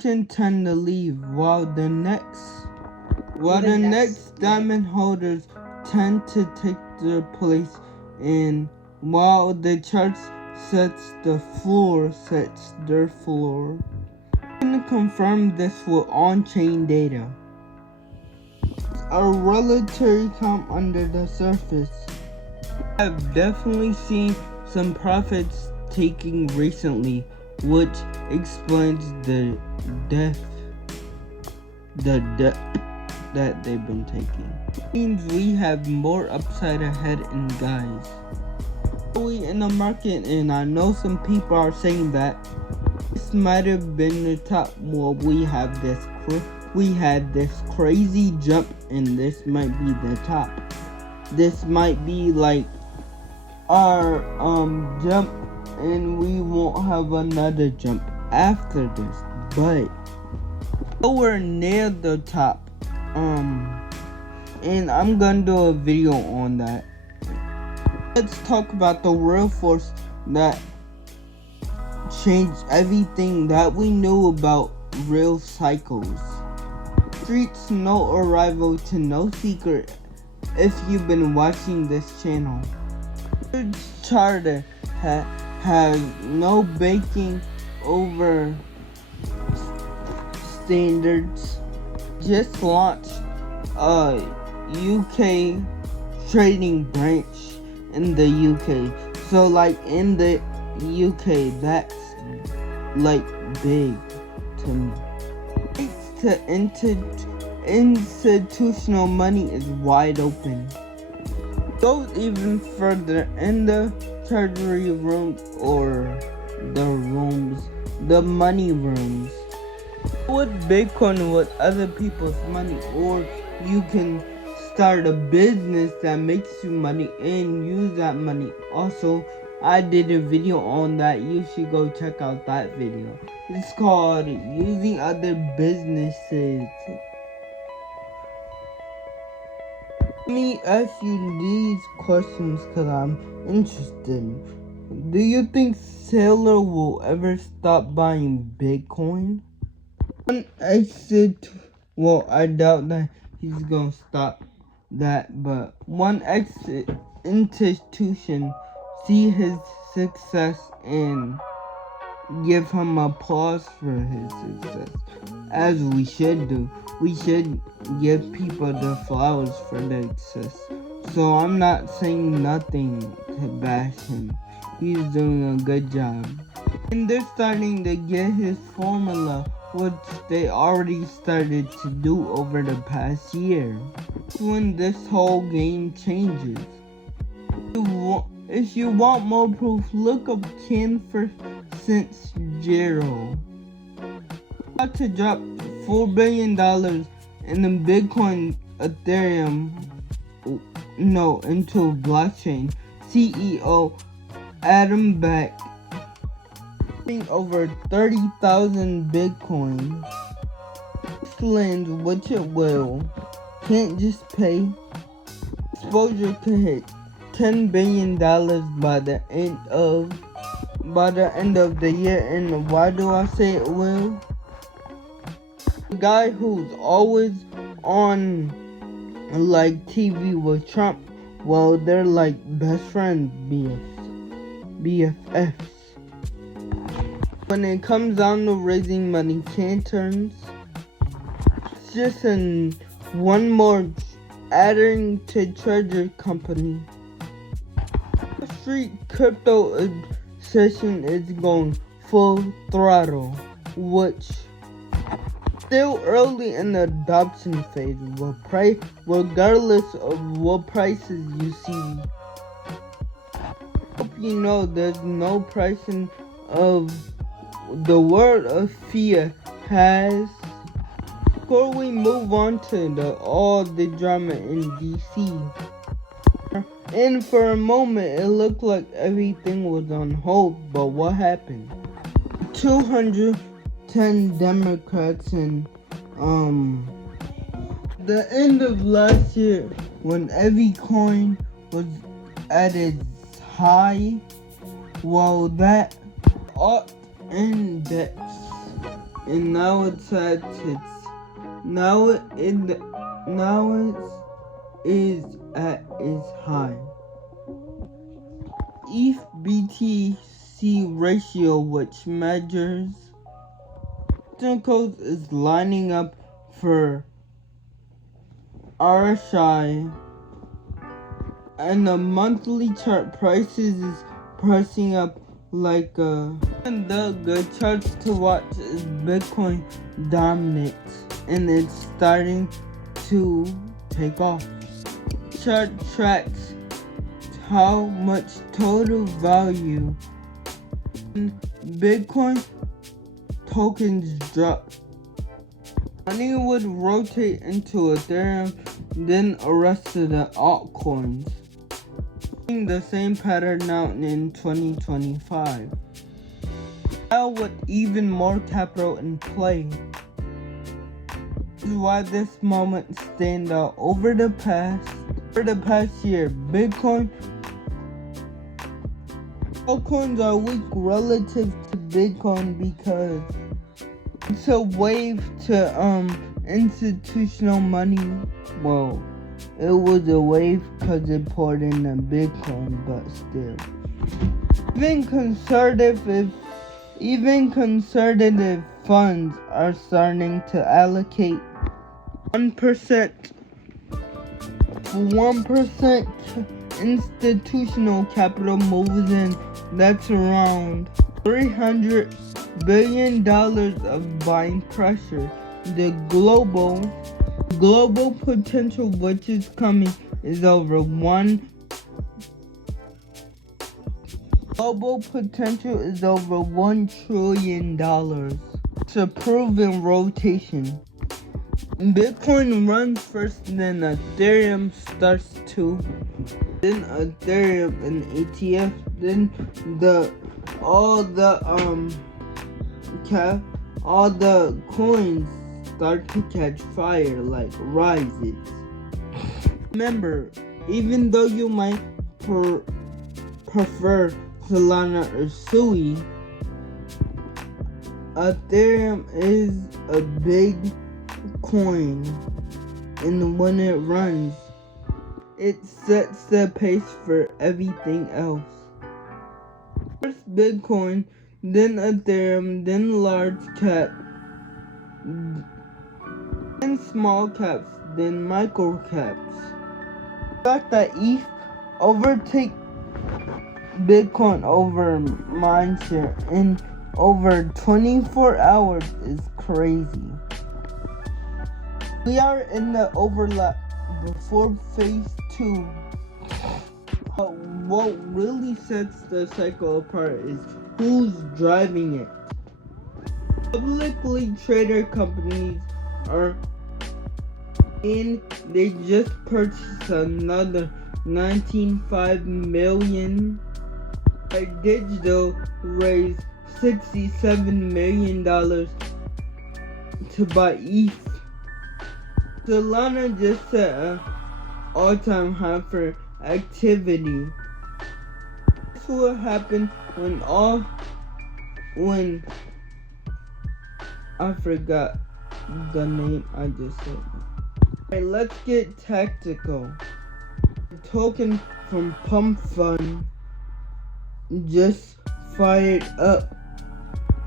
Tend to leave while the next diamond holders tend to take their place, and while the church sets their floor. I'm going to confirm this with on-chain data. A relative count under the surface. I've definitely seen some profits taking recently, which explains the depth that they've been taking. Means we have more upside ahead, and guys, we in the market, and I know some people are saying that this might have been the top. Well, we had this crazy jump, and this might be the top. This might be like our jump, and we won't have another jump after this, but nowhere near the top. And I'm gonna do a video on that. Let's talk about the real force that changed everything that we knew about real cycles. Streets, no arrival to no secret if you've been watching this channel. Charter has no banking over standards. Just launched a UK trading branch in the UK. So like in the UK, that's like big to me. To institutional money is wide open. Goes even further in the treasury room or the money rooms. With Bitcoin with other people's money, or you can start a business that makes you money and use that money. Also, I did a video on that. You should go check out that video. It's called Using Other Businesses. Let me ask you these questions because I'm interested. Do you think Saylor will ever stop buying Bitcoin? One exit, well, I doubt that he's gonna stop that, but one institution see his success and give him applause for his success, as we should do. We should give people the flowers for their success. So I'm not saying nothing to bash him. He's doing a good job. And they're starting to get his formula, which they already started to do over the past year. When this whole game changes. If you want more proof, look up Ken for Cents Zero. About to drop $4 billion in the Bitcoin Ethereum into blockchain. CEO Adam Back over 30,000 Bitcoin. This lends, which it will, can't just pay. Exposure could hit $10 billion by the end of the year. And why do I say it will? The guy who's always on like TV with Trump, well, they're like best friends, BFFs. When it comes down to raising money, Canterns, it's just one more adding to treasure company. Wall Street crypto session is going full throttle, which still early in the adoption phase. Regardless of what prices you see, hope you know there's no pricing of the world of fiat has. Before we move on to all the drama in DC, and for a moment it looked like everything was on hold, but what happened? 210 Democrats in the end of last year, when every coin was at its high, well, that alt index and now it's at its high. ETH BTC ratio, which measures codes, is lining up for RSI, and the monthly chart prices is pricing up like and the good charts to watch is Bitcoin dominates, and it's starting to take off. Chart tracks how much total value Bitcoin tokens drop. Money would rotate into Ethereum, then the rest of the altcoins. The same pattern out in 2025. Now with even more capital in play. This is why this moment stand out over the past year. Bitcoin altcoins are weak relative to Bitcoin because it's a wave to institutional money. Well, it was a wave because it poured in the Bitcoin, but still. Even conservative funds are starting to allocate 1% institutional capital moves in. That's around $300 billion of buying pressure. The global potential which is coming is over $1 trillion. It's a proven rotation. Bitcoin runs first, then Ethereum starts to, then Ethereum and ETF, then all the coins start to catch fire like rises. Remember, even though you might prefer Solana or Sui, Ethereum is a big coin, and when it runs, it sets the pace for everything else. First Bitcoin, then Ethereum, then large cap, then small caps, then micro caps. The fact that ETH overtake Bitcoin over mindshare in over 24 hours is crazy. We are in the overlap before phase 2. What really sets the cycle apart is who's driving it. Publicly traded companies are in. They just purchased another $19.5 million. Digital raised $67 million to buy ETH. Solana just set an all-time high for activity. This will happen when I forgot the name I just said. Alright, let's get tactical. The token from Pump Fund just fired up.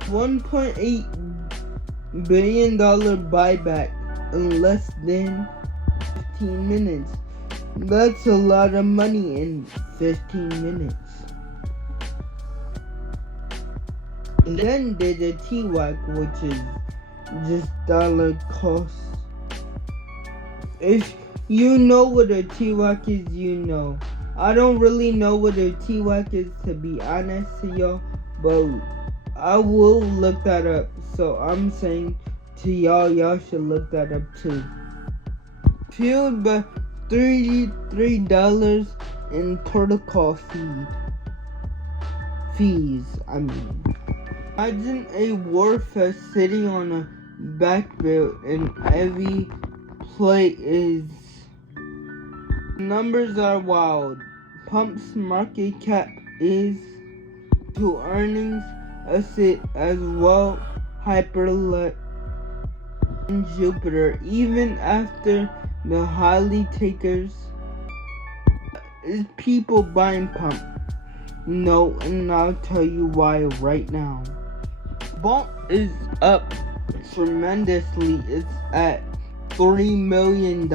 $1.8 billion buyback in less than 15 minutes. That's a lot of money in 15 minutes. And then there's a TWAC, which is just dollar cost. If you know what a TWAC is, you know. I don't really know what a TWAC is, to be honest to y'all, but I will look that up. So I'm saying to y'all should look that up too. Fueled by $33 in protocol fees. Imagine a Warfest sitting on a backfield and every play is. Numbers are wild. Pump's market cap is to earnings asset as well Hyperlight and Jupiter, even after the Harley takers. Is people buying pump? No, and I'll tell you why right now. Vault is up tremendously. It's at $3 million.